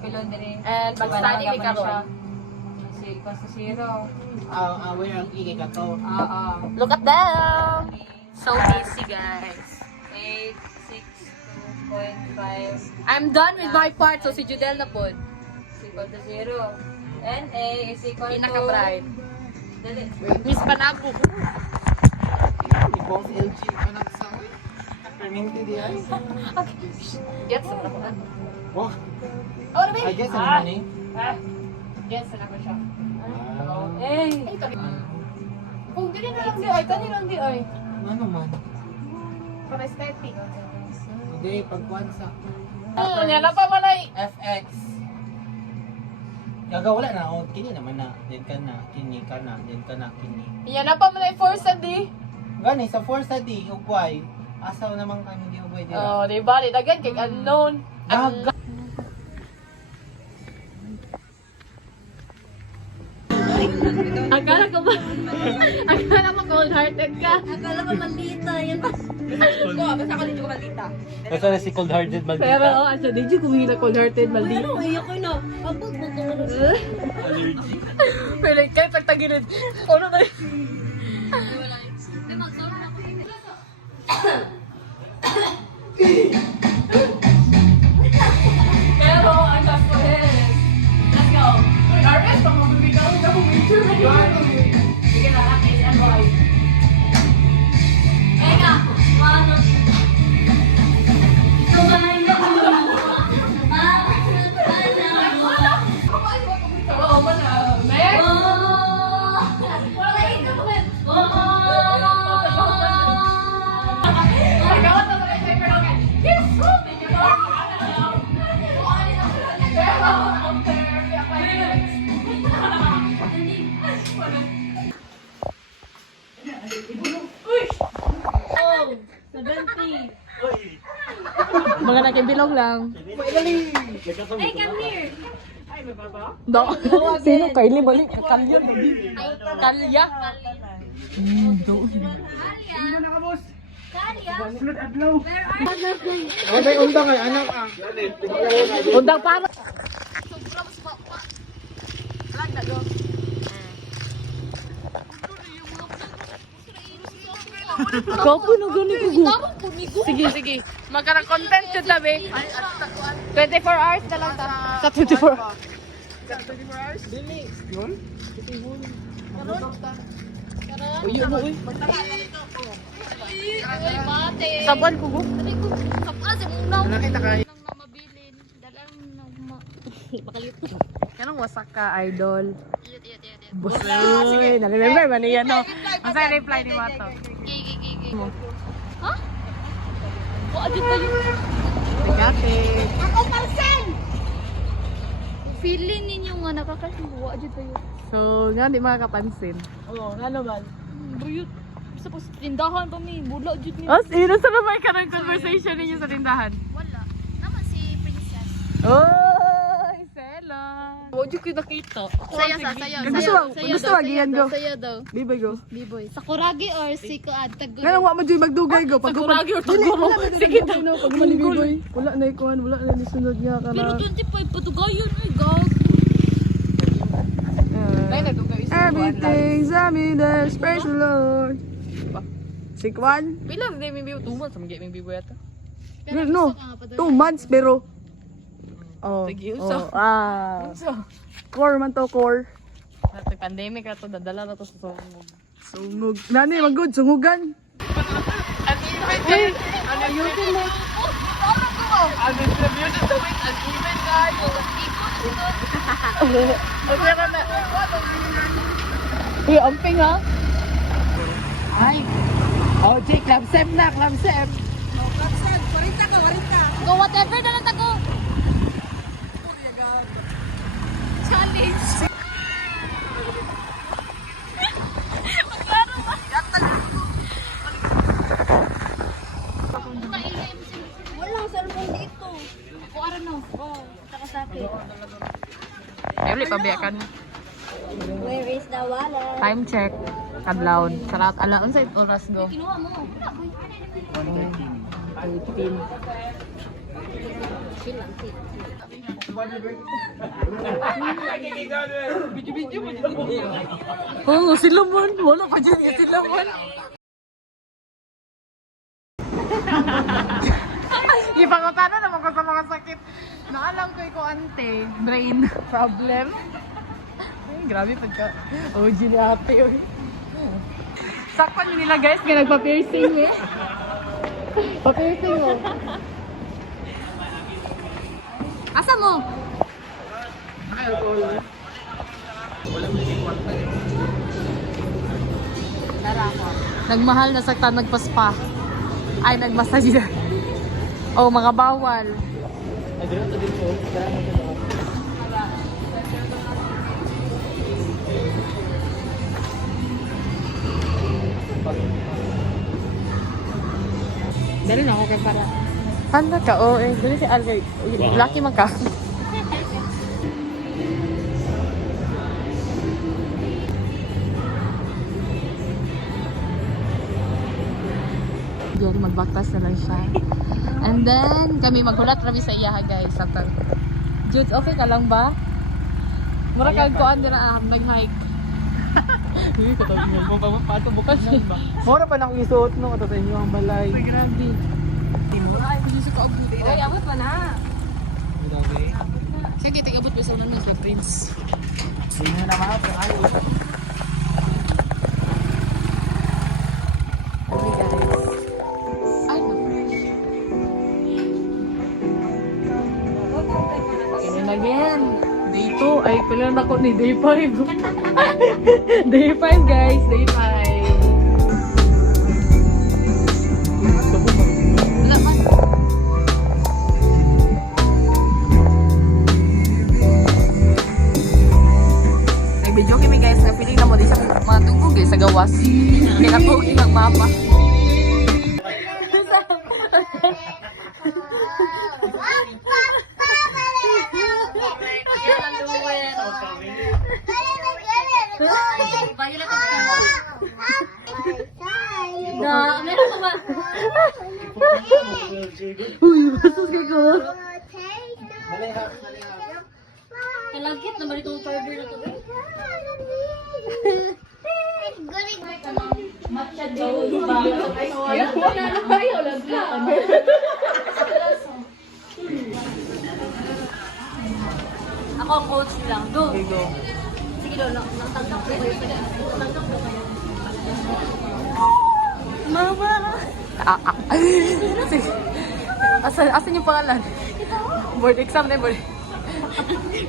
pilon diri. And mag-study kay karon. Equals to 0. Where ang ikay ka to? Oo. Look at them! So easy, guys. 8, 6, 2.5 I'm done with my part, so si Judel na po. is equal to 0. And A is equal to... Pinaka-bright. Dali. Miss Panago. Ibong LG anak sa uy. Perminti di ay. Gets na ko na. Oh, Oh, Rabi! I guess ano man eh. Gets na ko siya. Ay! Kung dili na lang di ay, kanina lang di ay. Ano man? Para aesthetic. Hindi, pagkwansa. Yan na pa man ay. FX. Gagawala na ako. Kini naman na. Din ka na. Kini ka na. Din ka na. Kini. Yan na pa man ay force di. Gani, sa force di, ugway. Asaw naman kami di ugway dira. Oh, di ba? Di dagan kay unknown. Gaga. Akala ko ba? Akala mo cold-hearted ka? Akala ko maldita, yan ba? Basta ako dito ko maldita. Basta na si cold-hearted maldita. Pero asa di ko kumina cold-hearted maldita. Pero iyak ko na. Abot mo to. Allergy. Pero like, kahit pagtagilid. Ano na yun? Pero ang last ko is, let's go. Arvest, pang mabibigaw ka kung major na yun. Sige na, is and boy. Eka, ano? Kumain ako. Oo man na. Next! Magkawat na pala yung paper okay. Yes! Thank you, Lord. Pero, after 5 minutes. Oh, 70. Mga nakibilong lang. Hey, come here. Do. Sino? Kylie balik. Kalya. Kalya. Kalia. Ano ba yung undang ay anak ah? Undang para. Ikaw po na gani ko. Sige, sige. Magkara-content yun tabi. 24 hours na lang ta. Sa 24 hours. Dili. Yun? Uy, mo, uy. Sabuan ko, go. Nakita kayo. Anong wasak ka, idol? Uy, na-remember ba niya, no? Masa reply ni Mato? Ha? O, adit pa yun. Dati. Ako, Marcel! Feeling ninyo nga nakakasimbuwa, adit pa yun. So, nga di makakapansin. Oo, nga naman. Buyot. Basta po sa tindahan pa may bula, adit niya. Oh, sino sa naman ka ng conversation ninyo sa tindahan? Wala. Naman si Princess. Oy, Sela. Huwag yung nakita. Saya, saya. Gusto magiyan go. Saya daw. Bibay go. B-boy. Sakuragi or si Kuad? Tagod. Nga wa mo dyan magdugay go. Pag Sakuragi or Taguro. Sige daw. Pag mali Bibay. Wala na ikuhan. Wala na nisunod niya ka Pero na. 25 patugayon. Ay, gag. Everything's a me there's praise the Lord. Sikwan? Bilang di may bibo. 2 months. Samagay may bibo yata. No. 2 months pero. Oh. Oh. Ah. Core man to core. Nato pandemic na to. Dadala na to sa sungog. Sungog. Nani, magod. Sungugan. Ano yun mo? Ano yun sa wait? Ang even kayo. Okay ka na. Uy, amping ha? Ay. Oh, Jay, clamsem na, clamsem. Go whatever na lang tago. Challenge. Walang cellphone dito. Kuara no. Oh, taka sa akin. Early pabiyakan. Where is the wallet? Time check. Adlaw. Sarat alaon sa oras go. Kinuha mo. 18. Oh, sila man. Wala pa dyan yung sila man. Ipangutana naman ko sa mga sakit. Naalam ko ko ante. Brain problem. Ay, grabe pagka. Oh, gini ate. Oh. Sakpan nyo nila guys. Kaya nagpa-piercing eh. Pa-piercing mo. Asa mo? Nagmahal na sakta, nagpaspa. Ay, nagmasaya. Oh, mga bawal. Ay, dito din po. Dali na ako kay para. Handa ka? Oo, eh. Dali si Algay. Lucky man ka. Diyan, magbaktas na lang siya. And then, kami maghulat kami sa iyaha guys. Saktan. Judes, okay ka lang ba? Mura kang kuan dira nag-hike. Hindi ko tawag mo. Paano bukas ba? Mura pa na akong isuot no. Ito sa inyo ang balay. Ay, grabe. Ay, gusto ko abot. Uy, abot pa na. Grabe. Kaya kita abot ba sa unang sa Prince? Hindi mo na mahal. Pero ayaw. Okay guys. Ay, Ganyan again. Day 2. Ay, pala na ako ni Day 5. Day 5 guys. Day 5. Wala man. Nag-video kami guys. Napiling na mo di sa mga tungkol guys sa gawas. Kaya po ng mama. Na, meron pa ba? Uy, bastos ka ko. Dali ha. Dali ha. Kalagkit naman itong charger na to. Ako ang coach lang. Do. Sige do, nagtangkap ko kayo. Nagtangkap ko kayo. Mama! Sige. Asan yung pangalan? Board exam na board.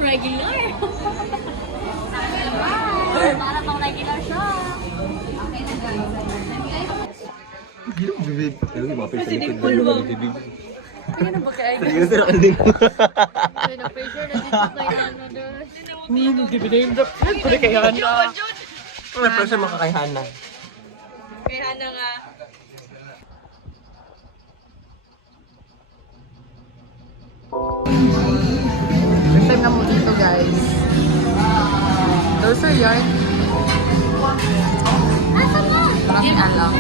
Regular. Para pang regular siya. Bibig. Ano yung mga Kasi di full mo. Kaya na ba kaya? Seryoso na kaling. Kaya na-pressure na dito kay ano doon. Hindi binayim na. Kaya kaya na. May person makakayahan na. Kaya na nga. First time na mo dito guys. Dorsal yard. Maraming alam.